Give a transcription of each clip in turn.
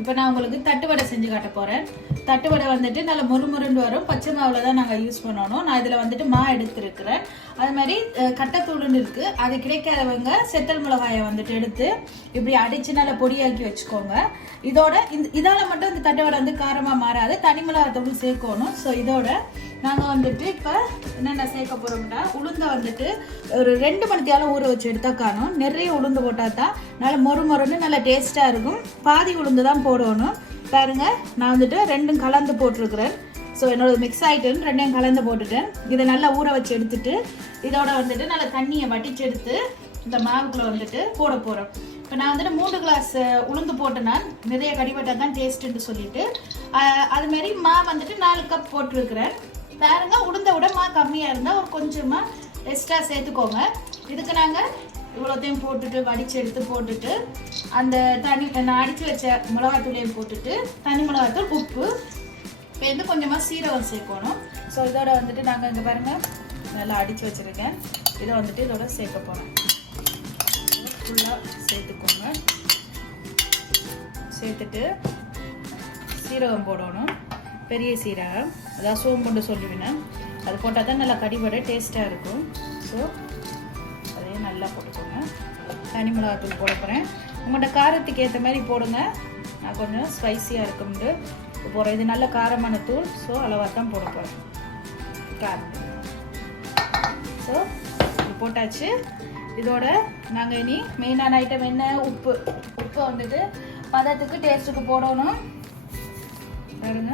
இப்போ நான் உங்களுக்கு தட்டு வடை செஞ்சு காட்ட போறேன். தட்டு வடை வந்துட்டு நல்ல முறுமுறுன்னு வரும். பச்சை மாவுல தான் நாங்கள் யூஸ் பண்ணணும். நான் இதில் வந்துட்டு மா எடுத்துருக்கிறேன். அது மாதிரி கட்டைத்தூளுன்னு இருக்கு. அது கிடைக்காதவங்க செத்தல் மிளகாயை வந்துட்டு எடுத்து இப்படி அடிச்சு நல்லா பொடியாக்கி வச்சுக்கோங்க. இதோட இதால மட்டும் இந்த தட்டு வடை வந்து காரமாக மாறாது. தனி மிளகாத்தூள் சேர்க்கணும். ஸோ இதோட நாங்கள் வந்துட்டு இப்போ என்னென்ன சேர்க்க போகிறோம்னா உளுந்தை வந்துட்டு ஒரு 2 மணி நேரம் ஊற வச்சு எடுத்தா காணும். நிறைய உளுந்து போட்டால் தான் நல்லா மொறுன்னு நல்லா டேஸ்ட்டாக இருக்கும். பாதி உளுந்து தான் போடணும். பாருங்க, நான் வந்துட்டு 2ம் கலந்து போட்டிருக்கிறேன். ஸோ என்னோட மிக்ஸ் ஆகிட்டுன்னு 2ம் கலந்து போட்டுட்டேன். இதை நல்லா ஊற வச்சு எடுத்துட்டு இதோட வந்துட்டு நல்லா தண்ணியை வடிச்சு எடுத்து இந்த மாவுக்குள்ள வந்துட்டு போட போகிறோம். இப்போ நான் வந்துட்டு 3 கிளாஸ் உளுந்து போட்டேன்னா நிறைய கடிபட்டா தான் டேஸ்ட்டுன்னு சொல்லிட்டு அது மாதிரி மா வந்துட்டு 4 கப் போட்டிருக்கிறேன். பாருங்க, உளுந்த விட மா கம்மியாக இருந்தால் ஒரு கொஞ்சமாக எக்ஸ்ட்ரா சேர்த்துக்கோங்க. இதுக்கு நாங்கள் இவ்வளோத்தையும் போட்டுட்டு வடித்து எடுத்து போட்டுட்டு அந்த தனி நான் அடித்து வச்ச மிளகாத்தூளையும் போட்டுட்டு தனி மிளகாத்தூள் உப்பு இப்போ வந்து கொஞ்சமாக சீரகம் சேர்க்கணும். ஸோ இதோட வந்துட்டு நாங்கள் இங்கே பாருங்கள் நல்லா அடித்து வச்சுருக்கேன். இதை வந்துட்டு இதோட சேர்க்க போகிறோம். ஃபுல்லாக சேர்த்துக்கோங்க. சேர்த்துட்டு சீரகம் போடணும். பெரிய சீரகம், அதாவது சோம்புண்டு சொல்லுவேன். அது போட்டால் தான் நல்லா கடிபட டேஸ்ட்டாக இருக்கும். ஸோ அதையும் நல்லா போட்டுக்கோங்க. தனி மிளகாத்தூள் போட போகிறேன். உங்கள்கிட்ட காரத்துக்கு ஏற்ற மாதிரி போடுங்க. நான் கொஞ்சம் ஸ்பைஸியாக இருக்கும்ட்டு போகிறேன். இது நல்ல காரமான தூள். ஸோ அளவாக தான் போட போகிறேன். காரம் ஸோ இது போட்டாச்சு. இதோட நாங்கள் இனி மெயினான ஐட்டம் என்ன, உப்பு. உப்பு வந்துட்டு பதத்துக்கு டேஸ்ட்டுக்கு போடணும். பாருங்க,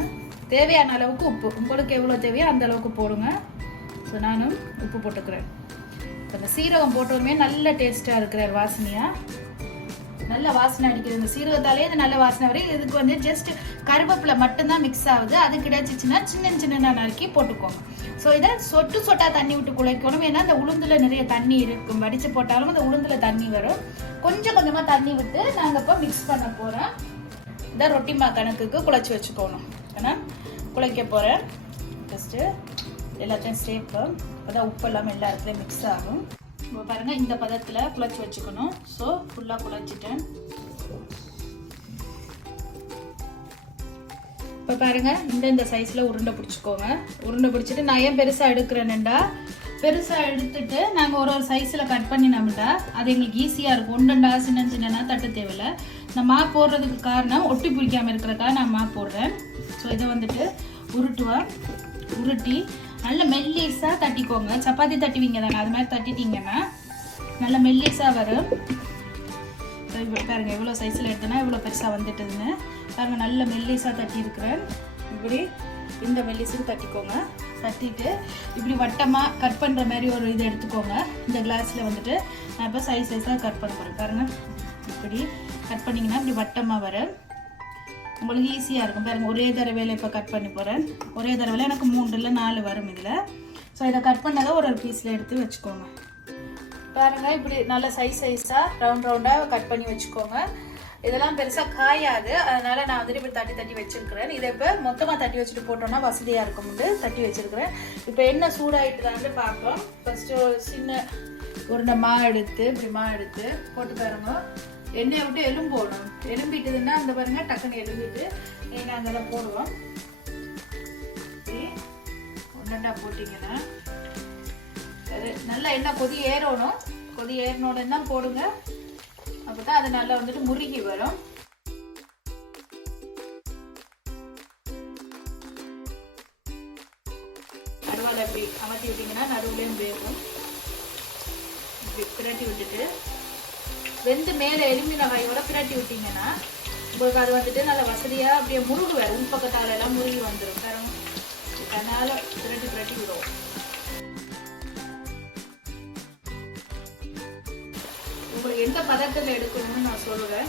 தேவையான அளவுக்கு உப்பு உங்களுக்கு எவ்வளோ தேவையோ அந்த அளவுக்கு போடுங்க. ஸோ நானும் உப்பு போட்டுக்கிறேன். அந்த சீரகம் போட்டோமே நல்ல டேஸ்ட்டாக இருக்கிற வாசனையாக நல்ல வாசனை அடிக்கிறது. இந்த சீரகத்தாலே இது நல்ல வாசனை வரும். இதுக்கு வந்து ஜஸ்ட் கருவேப்பிலை மட்டும்தான் மிக்ஸ் ஆகுது. அது கிடைச்சிச்சுன்னா சின்ன சின்ன நறுக்கி போட்டுக்கோங்க. ஸோ இதை சொட்டா தண்ணி விட்டு குழைக்கணும். ஏன்னா அந்த உளுந்துல நிறைய தண்ணி இருக்கும். வடிச்சு போட்டாலும் அந்த உளுந்துல தண்ணி வரும். கொஞ்சம் கொஞ்சமாக தண்ணி விட்டு நாங்கள் இப்போ மிக்ஸ் பண்ண போகிறோம். இதை ரொட்டி மா கணக்குக்கு குழைச்சி வச்சுக்கணும். ஏன்னா குழைக்க போகிறேன். ஜஸ்ட்டு எல்லாத்தையும் சேர்ப்போம். அப்போதான் உப்பு எல்லாமே எல்லா இடத்துலையும் மிக்ஸ் ஆகும். இப்போ பாருங்கள், இந்த பதத்தில் குழைச்சி வச்சுக்கணும். ஸோ ஃபுல்லாக குழைச்சிட்டேன். இப்போ பாருங்கள், இந்த சைஸில் உருண்டை பிடிச்சிக்கோங்க. உருண்டை பிடிச்சிட்டு நான் ஏன் பெருசாக எடுக்கிறேன்னுண்டா, பெருசாக எடுத்துட்டு நாங்கள் ஒரு சைஸில் கட் பண்ணினோம்டா அது எங்களுக்கு ஈஸியாக இருக்கும். ஒன்றுண்டா சின்ன தட்டு தேவையில்லை. இந்த மா போடுறதுக்கு காரணம் ஒட்டி பிடிக்காமல் இருக்கிறதுக்காக நான் மா போடுறேன். ஸோ இதை வந்துட்டு உருட்டி நல்ல மெல்லிஸாக தட்டிக்கோங்க. சப்பாத்தி தட்டுவீங்க தானே, அது மாதிரி தட்டிட்டீங்கன்னா நல்ல மெல்லிஸாக வரும். பாருங்கள், எவ்வளோ சைஸில் எடுத்தோன்னா இவ்வளோ பெருசாக வந்துட்டுதுன்னு பாருங்கள். நல்ல மெல்லிஸாக தட்டி இருக்கிறேன். இப்படி இந்த மெல்லிஸுக்கு தட்டிக்கோங்க. தட்டிட்டு இப்படி வட்டமாக கட் பண்ணுற மாதிரி ஒரு இது எடுத்துக்கோங்க. இந்த கிளாஸில் வந்துட்டு நான் இப்போ சைஸாக கட் பண்ண போகிறேன். பாருங்கள், இப்படி கட் பண்ணிங்கன்னா இப்படி வட்டமாக வரும். உங்களுக்கு ஈஸியாக இருக்கும். பாருங்கள், ஒரே தடவையில் இப்போ கட் பண்ணி போகிறேன். ஒரே தடவையில் எனக்கு 3 இல்லை 4 வரும் இதில். ஸோ இதை கட் பண்ணதை ஒரு பீஸில் எடுத்து வச்சுக்கோங்க. பாருங்கள், இப்படி நல்ல சைஸாக ரவுண்டாக கட் பண்ணி வச்சுக்கோங்க. இதெல்லாம் பெருசாக காயாது. அதனால் நான் வந்துட்டு இப்படி தட்டி வச்சுருக்கிறேன். இதை இப்போ மொத்தமாக தட்டி வச்சுட்டு போட்டோம்னா வசதியாக இருக்கும்ட்டு தட்டி வச்சுருக்கிறேன். இப்போ என்ன சூடாகிட்டு தான் பார்ப்போம். ஃபஸ்ட்டு ஒரு சின்ன உருண்டை மா எடுத்து போட்டு பாருங்க. எண்ணெயை விட்டு எலும்போடணும். எலும்பிட்டுதுன்னா அந்த பாருங்க டக்குன்னு எலும்பிட்டு நீங்கள் அங்கே தான் போடுவோம். ஒன்றா போட்டிங்கன்னா அது நல்லா எண்ணெய் கொதி ஏறணும். கொதி ஏறினோட தான் போடுங்க. அப்போ தான் அது நல்லா வந்துட்டு முருகி வரும். நடுவால் இப்படி அமர்த்தி விட்டிங்கன்னா நடுவுலேயும் வேகும். இப்படி பிரட்டி விட்டுட்டு வெந்து மேலே எலுமின காயோட பிரட்டி விட்டீங்கன்னா உங்களுக்கு அது வந்துட்டு நல்லா வசதியாக அப்படியே முருகு வரும். உள்பக்கத்தால எல்லாம் முருகி வந்துடும். காரணம் அதனால பிரட்டி விடுவோம். உங்களுக்கு எந்த பதத்தில் எடுக்கணும்னு நான் சொல்லுவேன்.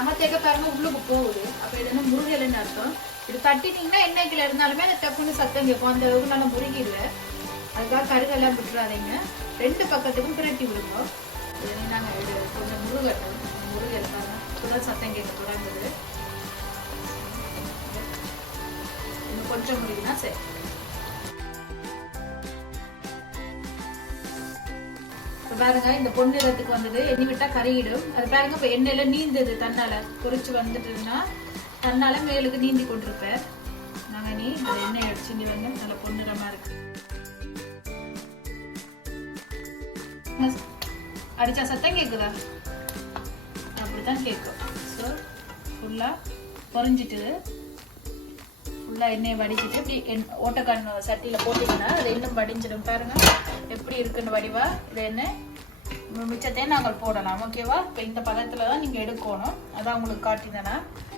அமர்த்தேக்க பாருங்க உள்ளுக்கு போகுது. அப்போ இது என்ன முருகலைன்னு அர்த்தம். இது தட்டினீங்கன்னா எண்ணெய்க்குள்ள இருந்தாலுமே அந்த டப்புன்னு சத்தம் கேட்கும். அந்த அளவுக்கு நல்லா முருகிடுது. அதுக்காக கருகெல்லாம் விட்டுறாதீங்க. 2 பக்கத்துக்கும் பிரட்டி விடுங்க. நாங்கள் கொஞ்சம் முருகல் இருக்காங்க. இப்போதான் சத்தம் கேட்க தொடங்குது. இன்னும் கொஞ்சம் முடியுதுன்னா சரி. பாருங்க இந்த பொன்னிறத்துக்கு வந்தது. எண்ணி விட்டா கறியிடும். அது பாருங்க இப்ப எண்ணெயில நீந்தது தன்னால பொரிச்சு வந்துட்டுன்னா தன்னால மேலுக்கு நீந்தி கொண்டிருப்பேன். நாங்க நீ இந்த எண்ணெய் அடிச்சு நீ வந்து நல்ல பொன்னிறமா இருக்கு. அடிச்சா சத்தம் கேக்குதா? அப்படித்தான் கேட்கும். ஸோ ஃபுல்லா பொரிஞ்சிட்டு ஃபுல்லா எண்ணெயை வடிச்சிட்டு இப்படி ஓட்டக்கண் சட்டியில போட்டீங்கன்னா அது இன்னும் வடிஞ்சிடும். பாருங்க எப்படி இருக்குன்னு வடிவா. இது என்ன மிச்சத்தையும் நாங்கள் போடலாம். ஓகேவா? இப்போ இந்த பதத்துல தான் நீங்க எடுக்கணும். அதான் உங்களுக்கு காட்டினேன்னா